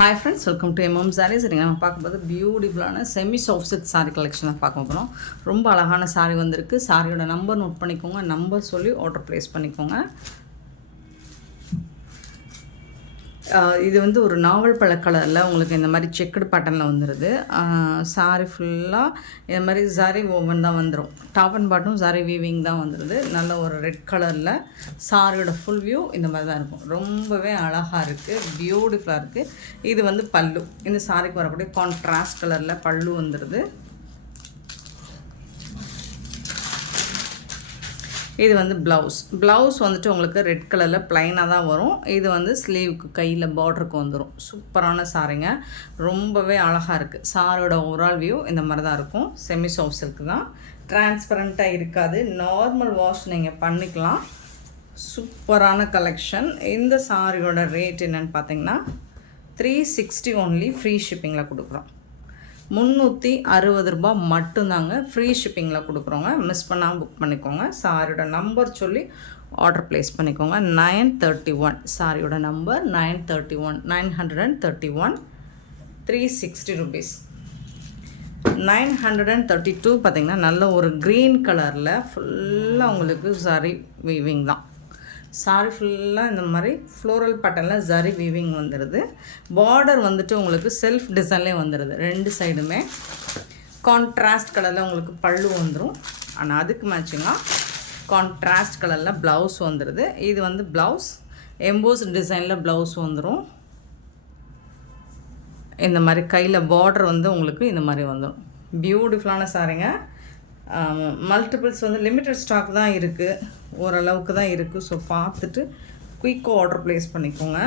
Hi friends, welcome to MM Sarees. நம்ம பார்க்கும்போது பியூட்டிஃபுல்லான செமி சாஃப்ட் சில்க் சாரீ கலெக்ஷனை பார்க்க போகிறோம். ரொம்ப அழகான சாரீ வந்திருக்கு. சாரியோட நம்பர் நோட் பண்ணிக்கோங்க, நம்பர் சொல்லி ஆர்டர் ப்ளேஸ் பண்ணிக்கோங்க. இது வந்து ஒரு நாவல் பழ கலரில் உங்களுக்கு இந்த மாதிரி செக்குடு பேட்டர்னில் வந்துடுது. சாரி ஃபுல்லாக இந்த மாதிரி சாரி ஓவன் தான் வந்துடும். டாப் அண்ட் பாட்டும் சாரி வீவிங் தான் வந்துடுது. நல்ல ஒரு ரெட் கலரில் சாரியோட ஃபுல் வியூ இந்த மாதிரி தான் இருக்கும். ரொம்பவே அழகாக இருக்குது, பியூட்டிஃபுல்லாக இருக்குது. இது வந்து பல்லு. இந்த சாரிக்கு வரக்கூடிய கான்ட்ராஸ்ட் கலரில் பல்லு வந்துடுது. இது வந்து ப்ளவுஸ் வந்துட்டு உங்களுக்கு ரெட் கலரில் ப்ளைனாக தான் வரும். இது வந்து ஸ்லீவுக்கு கையில் பார்டருக்கு வந்துடும். சூப்பரான சாரிங்க, ரொம்பவே அழகாக இருக்குது. சாரியோட ஓவரால் வியூ இந்த மாதிரி தான் இருக்கும். செமி சாஃப்ட் சில்க் தான், டிரான்ஸ்பரண்ட்டாக இருக்காது. நார்மல் வாஷ் நீங்கள் பண்ணிக்கலாம். சூப்பரான கலெக்ஷன். இந்த சாரியோட ரேட் என்னென்னு பார்த்தீங்கன்னா 360 ஒன்லி, ஃப்ரீ ஷிப்பிங்கில் கொடுக்குறோம். 360 ரூபா மட்டும்தாங்க, ஃப்ரீ ஷிப்பிங்கில் கொடுக்குறோங்க. மிஸ் பண்ணாமல் புக் பண்ணிக்கோங்க. சாரியோட நம்பர் சொல்லி ஆர்டர் ப்ளேஸ் பண்ணிக்கோங்க. 931 சாரியோட நம்பர் 931 360 ருபீஸ். 932 பார்த்திங்கன்னா நல்ல ஒரு க்ரீன் கலரில் ஃபுல்லாக உங்களுக்கு சாரி வீவிங் தான். சாரி ஃபுல்லாக இந்த மாதிரி ஃப்ளோரல் பேட்டர்னில் ஜரி வீவிங் வந்துடுது. பார்டர் வந்துட்டு உங்களுக்கு செல்ஃப் டிசைன்லேயே வந்துடுது. ரெண்டு சைடுமே கான்ட்ராஸ்ட் கலரில் உங்களுக்கு பல்லு வந்துடும். ஆனால் அதுக்கு மேட்சிங்காக கான்ட்ராஸ்ட் கலரில் ப்ளவுஸ் வந்துடுது. இது வந்து ப்ளவுஸ் எம்போஸ் டிசைனில் ப்ளவுஸ் வந்துடும். இந்த மாதிரி கையில் பார்டர் வந்து உங்களுக்கு இந்த மாதிரி வந்துடும். பியூட்டிஃபுல்லான சாரிங்க. மல்டிபிள்ஸ் வந்து லிமிட்டட் ஸ்டாக் தான் இருக்குது, ஓரளவுக்கு தான் இருக்குது. ஸோ பார்த்துட்டு குயிக்காக ஆர்டர் ப்ளேஸ் பண்ணிக்கோங்க.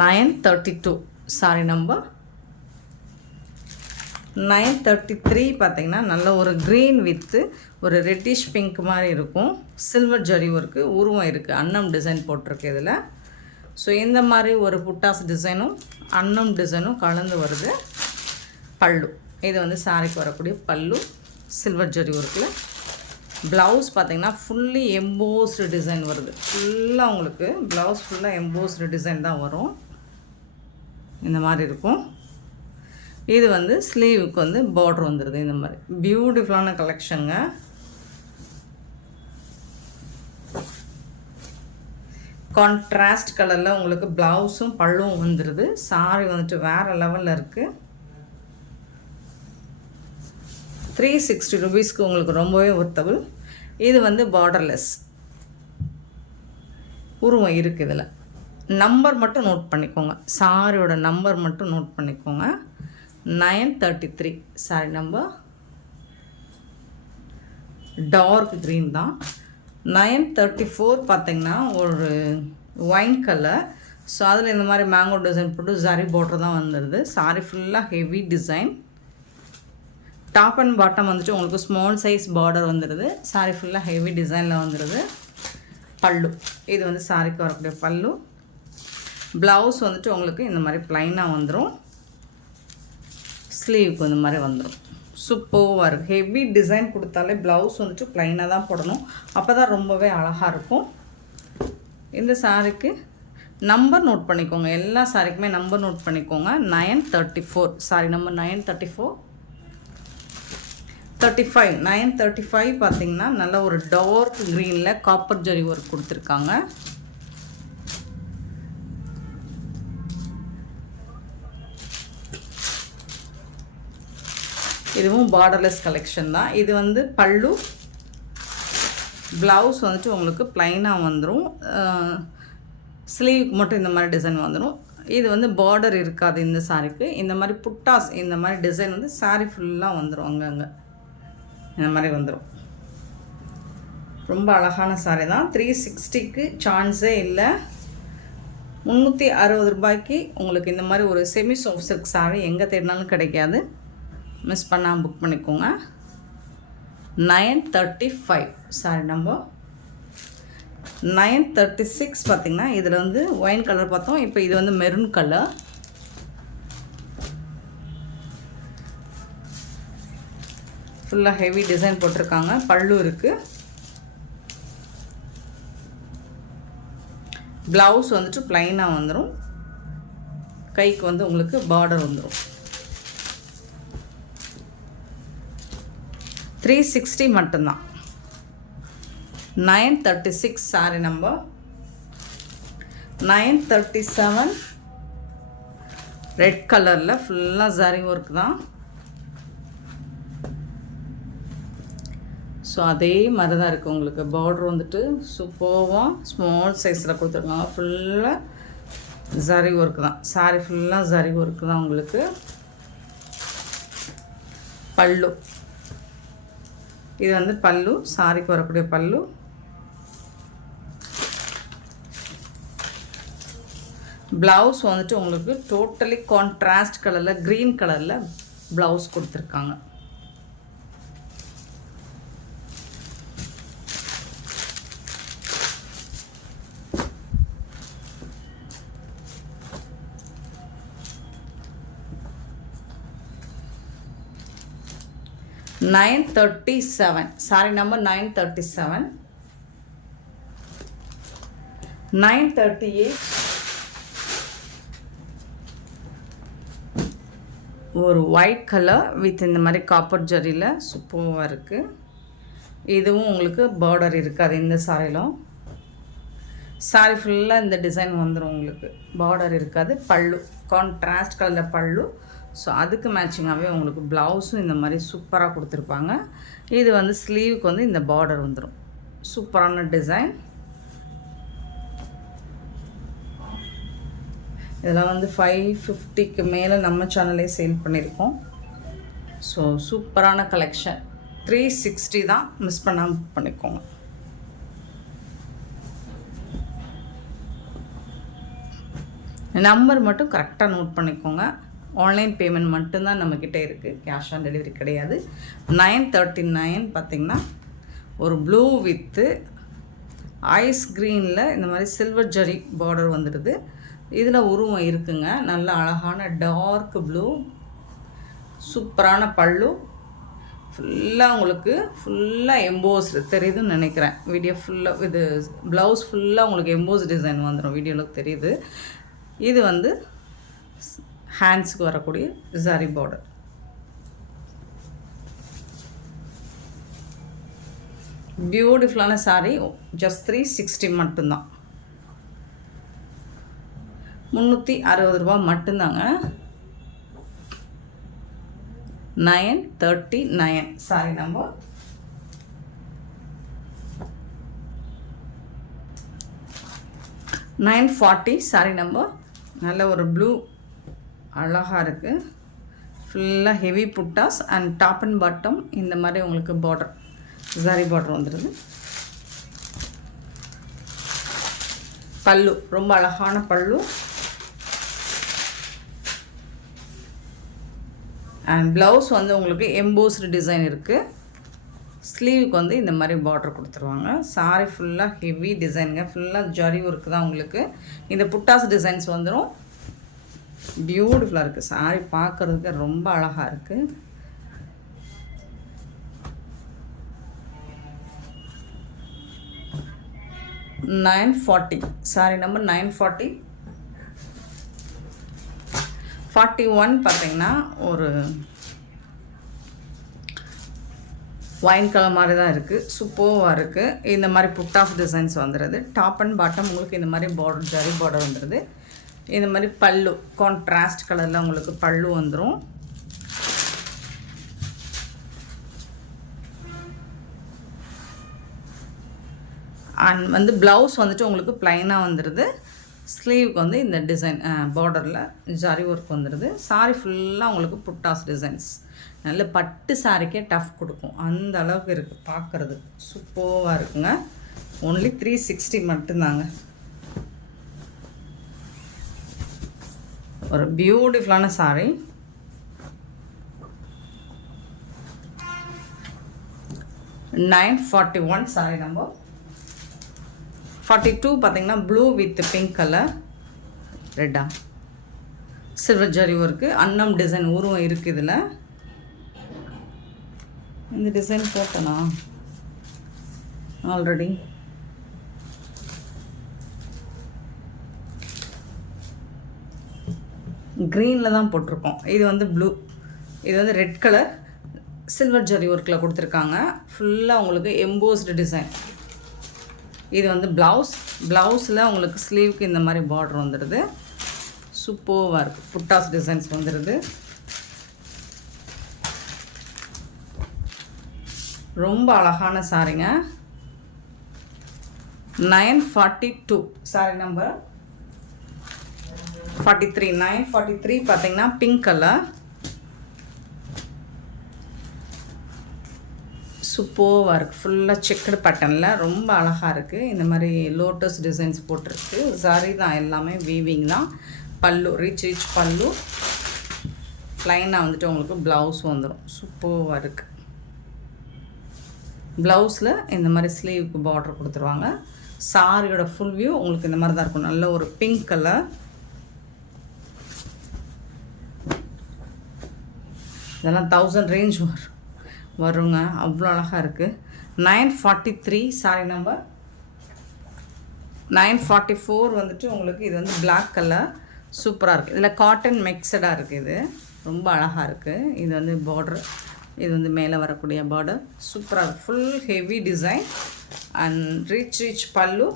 $932 சாரி நம்பர் 933 பார்த்திங்கன்னா நல்ல ஒரு க்ரீன் வித்து ஒரு ரெட்டிஷ் பிங்க் மாதிரி இருக்கும். சில்வர் ஜரி ஒர்க்கு உருவம் இருக்குது, அன்னம் டிசைன் போட்டிருக்கு இதில். ஸோ இந்த மாதிரி ஒரு புட்டாஸ் டிசைனும் அன்னம் டிசைனும் கலந்து வருது. பல்லு இது வந்து சாரிக்கு வரக்கூடிய பல்லு சில்வர் ஜரி ஒர்க்கில். ப்ளவுஸ் பார்த்திங்கன்னா ஃபுல்லி எம்போஸ்டு டிசைன் வருது. ஃபுல்லாக உங்களுக்கு ப்ளவுஸ் ஃபுல்லாக எம்போஸ்டு டிசைன் தான் வரும். இந்த மாதிரி இருக்கும். இது வந்து ஸ்லீவுக்கு வந்து பார்டர் வந்துடுது. இந்த மாதிரி பியூட்டிஃபுல்லான கலெக்ஷனுங்க. கான்ட்ராஸ்ட் கலரில் உங்களுக்கு ப்ளவுஸும் பல்லும் வந்துடுது. சாரி வந்துட்டு வேறு லெவலில் இருக்குது. 360 ருபீஸ்க்கு உங்களுக்கு ரொம்பவே ஒர்த்தபிள். இது வந்து பார்டர்லெஸ் உருவம் இருக்குது. இதில் நம்பர் மட்டும் நோட் பண்ணிக்கோங்க. சாரியோட நம்பர் மட்டும் நோட் பண்ணிக்கோங்க. 933 சாரி நம்பர். டார்க் க்ரீன் தான். 934 பார்த்திங்கன்னா ஒரு ஒயின் கலர். ஸோ அதில் இந்த மாதிரி மேங்கோ டிசைன் போட்டு ஜரி பார்டர் தான் வந்துடுது. சாரி ஃபுல்லாக heavy design. Top and bottom வந்துட்டு உங்களுக்கு ஸ்மால் சைஸ் பார்டர் வந்துடுது. சாரி ஃபுல்லாக ஹெவி டிசைனில் வந்துடுது. பல்லு இது வந்து சாரிக்கு வரக்கூடிய பல்லு. ப்ளவுஸ் வந்துட்டு உங்களுக்கு இந்த மாதிரி ப்ளைனாக வந்துடும். ஸ்லீவுக்கு இந்த மாதிரி வந்துடும். சூப்பராக இருக்குது. ஹெவி டிசைன் கொடுத்தாலே ப்ளவுஸ் வந்துட்டு ப்ளைனாக தான் போடணும், அப்போ தான் ரொம்பவே அழகாக இருக்கும். இந்த சாரிக்கு நம்பர் நோட் பண்ணிக்கோங்க. எல்லா சாரிக்குமே நம்பர் நோட் பண்ணிக்கோங்க. 934 சாரி நம்பர் 935 பார்த்திங்கன்னா நல்ல ஒரு டார்க் க்ரீனில் காப்பர் ஜரி ஒர்க் கொடுத்துருக்காங்க. இதுவும் பார்டர்லெஸ் கலெக்ஷன் தான். இது வந்து பல்லு. ப்ளவுஸ் வந்துட்டு உங்களுக்கு ப்ளைனாக வந்துடும். ஸ்லீவுக்கு மட்டும் இந்த மாதிரி டிசைன் வந்துடும். இது வந்து பார்டர் இருக்காது இந்த சாரிக்கு. இந்த மாதிரி புட்டாஸ் இந்த மாதிரி டிசைன் வந்து சாரி ஃபுல்லாக வந்துடும். அங்கங்கே இந்த மாதிரி வந்துடும். ரொம்ப அழகான சாரி தான். 360க்கு சான்ஸே இல்லை. 360 ரூபாய்க்கு உங்களுக்கு இந்த மாதிரி ஒரு செமி சாஃப்ட் சில்க் சாரி எங்கே தேடினாலும் கிடைக்காது. மிஸ் பண்ணாமல் புக் பண்ணிக்கோங்க. 935 சாரி நம்பர். 936 பார்த்திங்கன்னா இதில் வந்து ஒயின் கலர் பார்த்தோம். இப்போ இது வந்து மெரூன் கலர். ஃபுல்லாக ஹெவி டிசைன் போட்டிருக்காங்க. பல்லு இருக்குது. ப்ளவுஸ் வந்துட்டு ப்ளைனாக வந்துடும். கைக்கு வந்து உங்களுக்கு பார்டர் வந்துடும். 360 மட்டும்தான். 936 சாரி நம்பர் 937. ரெட் கலரில் ஃபுல்லாக ஜரி ஒர்க் தான். ஸோ அதே மாதிரி தான் இருக்குது உங்களுக்கு. பார்டர் வந்துட்டு சூப்பராக ஸ்மால் சைஸில் கொடுத்துருக்காங்க. ஃபுல்லாக ஜரி ஒர்க் தான். சாரி ஃபுல்லாக ஜரி ஒர்க் தான் உங்களுக்கு. பல்லு இது வந்து பல்லு, சாரிக்கு வரக்கூடிய பல்லு. ப்ளவுஸ் வந்துட்டு உங்களுக்கு டோட்டலி கான்ட்ராஸ்ட் கலரில் க்ரீன் கலரில் ப்ளவுஸ் கொடுத்துருக்காங்க. $937 சாரி நம்பர் 937. 938 ஒரு ஒயிட் கலர் வித் இந்த மாதிரி காப்பர் ஜரியில் சூப்பராக இருக்குது. இதுவும் உங்களுக்கு பார்டர் இருக்காது இந்த சாரிலும். சாரி ஃபுல்லாக இந்த டிசைன் வந்துடும் உங்களுக்கு. பார்டர் இருக்காது. பல்லு கான்ட்ராஸ்ட் கலரில் பல்லு. ஸோ அதுக்கு மேட்சிங்காகவே உங்களுக்கு ப்ளவுஸும் இந்த மாதிரி சூப்பராக கொடுத்துருப்பாங்க. இது வந்து ஸ்லீவுக்கு வந்து இந்த பார்டர் வந்துடும். சூப்பரான டிசைன். இதெல்லாம் வந்து 550க்கு மேலே நம்ம சேனலே சேல் பண்ணியிருக்கோம். ஸோ சூப்பரான கலெக்ஷன். 360 தான், மிஸ் பண்ணாமல் பண்ணிக்கோங்க. நம்பர் மட்டும் கரெக்டாக நோட் பண்ணிக்கோங்க. ஆன்லைன் பேமெண்ட் மட்டும்தான் நம்மக்கிட்ட இருக்குது. கேஷ் ஆன் டெலிவரி கிடையாது. 939 பார்த்திங்கன்னா ஒரு ப்ளூ வித்து ஐஸ் க்ரீனில் இந்த மாதிரி சில்வர் ஜரி பார்டர் வந்துடுது. இதில் உருவம் இருக்குங்க. நல்ல அழகான டார்க் ப்ளூ. சூப்பரான பல்லு. ஃபுல்லாக உங்களுக்கு ஃபுல்லாக எம்போஸ்டு தெரியுதுன்னு நினைக்கிறேன். வீடியோ ஃபுல்லாக இது ப்ளவுஸ் ஃபுல்லாக உங்களுக்கு எம்போஸ் டிசைன் வந்துடும். வீடியோவில் தெரியுது. இது வந்து ஹேண்ட்ஸுக்கு வரக்கூடிய ஜரி பார்டர். பியூட்டிஃபுல்லான சாரீ. ஜஸ்ட் 360 மட்டும்தான். 360 ரூபா மட்டும்தாங்க. 939 சாரி நம்பர். $940 sorry number. நல்ல ஒரு ப்ளூ அழகாக இருக்குது. ஃபுல்லாக heavy buttas and top and bottom இந்த மாதிரி உங்களுக்கு பார்டர் ஜரி பார்டர் வந்துடுது. பல்லு ரொம்ப அழகான பல்லு. அண்ட் ப்ளவுஸ் வந்து உங்களுக்கு எம்போஸ்டு டிசைன் இருக்குது. ஸ்லீவுக்கு வந்து இந்த மாதிரி பார்டர் கொடுத்துருவாங்க. சாரி ஃபுல்லாக ஹெவி டிசைனுங்க. ஃபுல்லாக ஜரி ஒர்க்கு தான் உங்களுக்கு. இந்த புட்டாஸ் டிசைன்ஸ் வந்துடும். பியூட்டிஃபுல்லாக இருக்குது. சாரி பார்க்குறதுக்கு ரொம்ப அழகாக இருக்குது. $940 சாரி நம்பர் 940. 41 பார்த்திங்கன்னா ஒரு ஒயின் கலர் மாதிரி தான் இருக்குது. சூப்பராக இருக்குது. இந்த மாதிரி புட்டாஸ் டிசைன்ஸ் வந்துடுது. டாப் அண்ட் பாட்டம் உங்களுக்கு இந்த மாதிரி பார்டர் ஜரி பார்டர் வந்துடுது. இந்த மாதிரி பல்லு கான்ட்ராஸ்ட் கலரில் உங்களுக்கு பல்லு வந்துடும். அண்ட் வந்து ப்ளவுஸ் வந்துட்டு உங்களுக்கு ப்ளைனாக வந்துடுது. ஸ்லீவுக்கு வந்து இந்த டிசைன் பார்டரில் ஜரி ஒர்க் வந்துடுது. சாரி ஃபுல்லாக உங்களுக்கு புட்டாஸ் டிசைன்ஸ். நல்ல பட்டு சாரிக்கே டஃப் கொடுக்கும். அந்த அளவுக்கு இருக்குது. பார்க்குறது சூப்பராக இருக்குங்க. ஒன்லி 360 மட்டும்தாங்க. ஒரு பியூட்டிஃபுல்லான சாரி. $941 sorry number. 42 பார்த்தீங்கன்னா ப்ளூ வித் பிங்க் கலர். ரெட்டா சில்வர் ஜரி ஒர்க்கு. அன்னம் டிசைன் உருவம் இருக்குது இதில். இந்த டிசைன் போட்டேனா ஆல்ரெடி? க்ரீனில் தான் போட்டிருக்கோம். இது வந்து ப்ளூ, இது வந்து ரெட் கலர் சில்வர் ஜரி ஒர்க்கில் கொடுத்துருக்காங்க. ஃபுல்லாக உங்களுக்கு எம்போஸ்டு டிசைன். இது வந்து ப்ளவுஸில் உங்களுக்கு ஸ்லீவுக்கு இந்த மாதிரி பார்டர் வந்துடுது. சூப்பராக இருக்குது. புட்டாஸ் டிசைன்ஸ் வந்துடுது. ரொம்ப அழகான சாரிங்க. 942 சாரி நம்பர் 43. 943 பார்த்தீங்கன்னா பிங்க் கலர். சூப்பராக இருக்குது. ஃபுல்லாக செக்குடு பேட்டர்னில் ரொம்ப அழகாக இருக்குது. இந்த மாதிரி லோட்டஸ் டிசைன்ஸ் போட்டிருக்கு. சாரி தான், எல்லாமே வீவிங் தான். பல்லு ரிச் பல்லு. ப்ளைனாக வந்துட்டு உங்களுக்கு ப்ளவுஸ் வந்துடும். சூப்பராக இருக்குது. ப்ளவுஸில் இந்த மாதிரி ஸ்லீவுக்கு பார்டர் கொடுத்துருவாங்க. சாரியோட ஃபுல் வியூ உங்களுக்கு இந்த மாதிரி தான் இருக்கும். நல்ல ஒரு பிங்க் கலர். இதெல்லாம் 1000 ரேஞ்ச் வருங்க. அவ்வளோ அழகாக இருக்குது. 943 சாரி நம்பர் 944 வந்துட்டு உங்களுக்கு இது வந்து பிளாக் கலர். சூப்பராக இருக்குது. இதில் காட்டன் மிக்சடாக இருக்குது. இது ரொம்ப அழகாக இருக்குது. இது வந்து பார்டர், இது வந்து மேலே வரக்கூடிய பார்டர் சூப்பராக இருக்குது. Full heavy design and rich பல்லு.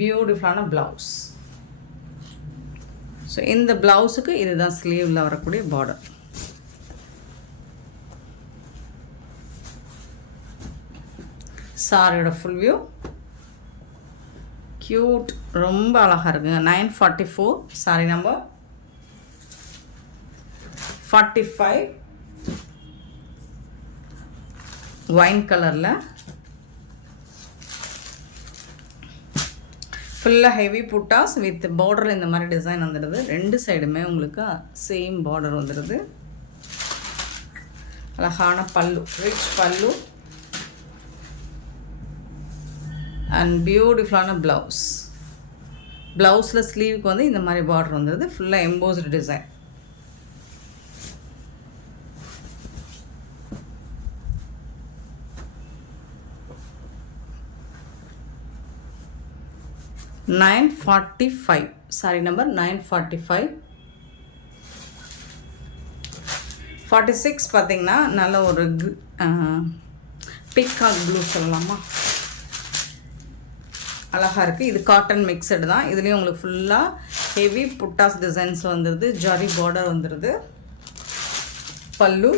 பியூட்டிஃபுல்லான ப்ளவுஸ். ஸோ இந்த ப்ளவுஸுக்கு இதுதான் ஸ்லீவில் வரக்கூடிய பார்டர். சாரியோட ஃபுல் வியூ க்யூட், ரொம்ப அழகாக இருக்குங்க. 944 சாரி நம்பர் 45 ஒயின் கலரில் ஃபுல்லாக ஹெவி புட்டாஸ் வித் பார்டர் இந்த மாதிரி டிசைன் வந்துடுது. ரெண்டு சைடுமே உங்களுக்கு சேம் பார்டர் வந்துடுது. அழகான பல்லு, ரிச் பல்லு அண்ட் பியூட்டிஃபுல்லான ப்ளவுஸ். ப்ளவுஸில் ஸ்லீவுக்கு வந்து இந்த மாதிரி பார்டர் வந்துடுது. ஃபுல்லாக எம்போஸ்டு டிசைன். $945 sorry number 945. 46 பார்த்தீங்கன்னா நல்ல ஒரு பீகாக் ப்ளூ சொல்லலாமா, அழகாக இருக்குது. இது காட்டன் மிக்சடு தான். இதுலேயும் உங்களுக்கு ஃபுல்லாக ஹெவி புட்டாஸ் டிசைன்ஸ் வந்துடுது. ஜரி பார்டர் வந்துடுது. பல்லு,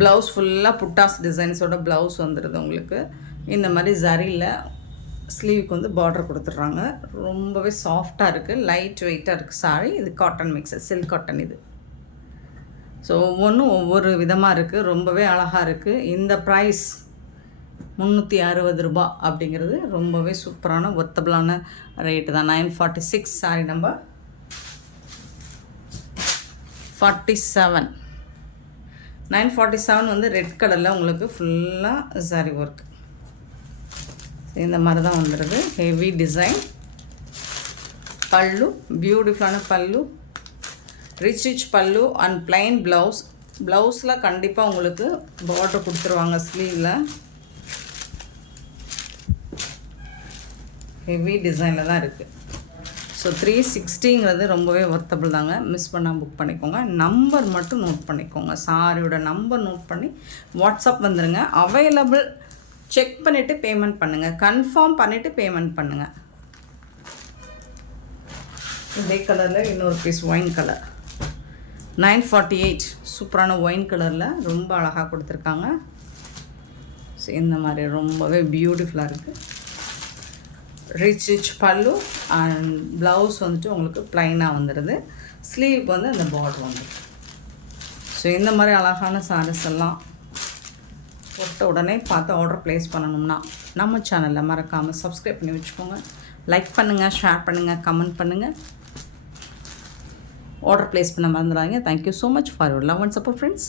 ப்ளவுஸ் ஃபுல்லாக புட்டாஸ் டிசைன்ஸோட ப்ளவுஸ் வந்துடுது உங்களுக்கு. இந்த மாதிரி ஜரியில் ஸ்லீவுக்கு வந்து பார்டர் கொடுத்துட்றாங்க. ரொம்பவே சாஃப்டாக இருக்குது, லைட் வெயிட்டாக இருக்குது சாரி. இது காட்டன் மிக்சர், சில்க் காட்டன் இது. ஸோ ஒவ்வொன்றும் ஒவ்வொரு விதமாக இருக்குது. ரொம்பவே அழகாக இருக்குது. இந்த ப்ரைஸ் 360 ரூபா அப்படிங்கிறது ரொம்பவே சூப்பரான ஒர்த்தபிளான ரேட்டு தான். 946 சாரி நம்பர் 47. 947 வந்து ரெட் கலரில் உங்களுக்கு ஃபுல்லாக சாரி ஒர்க் இந்த மாதிரி தான் வந்துடுது. Heavy design. பல்லு, பியூட்டிஃபுல்லான பல்லு, ரிச் பல்லு அண்ட் பிளைன் ப்ளவுஸ். ப்ளவுஸில் கண்டிப்பாக உங்களுக்கு பார்டர் கொடுத்துருவாங்க ஸ்லீவில். ஹெவி டிசைனில் தான் இருக்குது. ஸோ 360ங்கிறது ரொம்பவே ஒர்த்தபிள் தாங்க. மிஸ் பண்ணால் புக் பண்ணிக்கோங்க. நம்பர் மட்டும் நோட் பண்ணிக்கோங்க. சாரியோட நம்பர் நோட் பண்ணி வாட்ஸ்அப் வந்துடுங்க. அவைலபிள் செக் பண்ணிவிட்டு பேமெண்ட் பண்ணுங்கள். கன்ஃபார்ம் பண்ணிவிட்டு பேமெண்ட் பண்ணுங்கள். இதே கலரில் இன்னொரு பீஸ் ஒயின் கலர் 948 சூப்பரான ஒயின் கலரில் ரொம்ப அழகாக கொடுத்துருக்காங்க. ஸோ இந்த மாதிரி ரொம்பவே பியூட்டிஃபுல்லாக இருக்குது. ரிச் பல்லு அண்ட் ப்ளவுஸ் வந்துட்டு உங்களுக்கு ப்ளைனாக வந்துடுது. ஸ்லீவுக்கு வந்து அந்த பார்டர் வந்துடுது. ஸோ இந்த மாதிரி அழகான சாரீஸ் எல்லாம் போட்ட உடனே பார்த்து ஆர்டர் ப்ளேஸ் பண்ணணும்னா நம்ம சேனலில் மறக்காமல் சப்ஸ்கிரைப் பண்ணி வச்சுக்கோங்க. லைக் பண்ணுங்கள், ஷேர் பண்ணுங்கள், கமெண்ட் பண்ணுங்கள். ஆர்டர் ப்ளேஸ் பண்ண மறந்துடாதீங்க. Thank you so much for your love and support friends.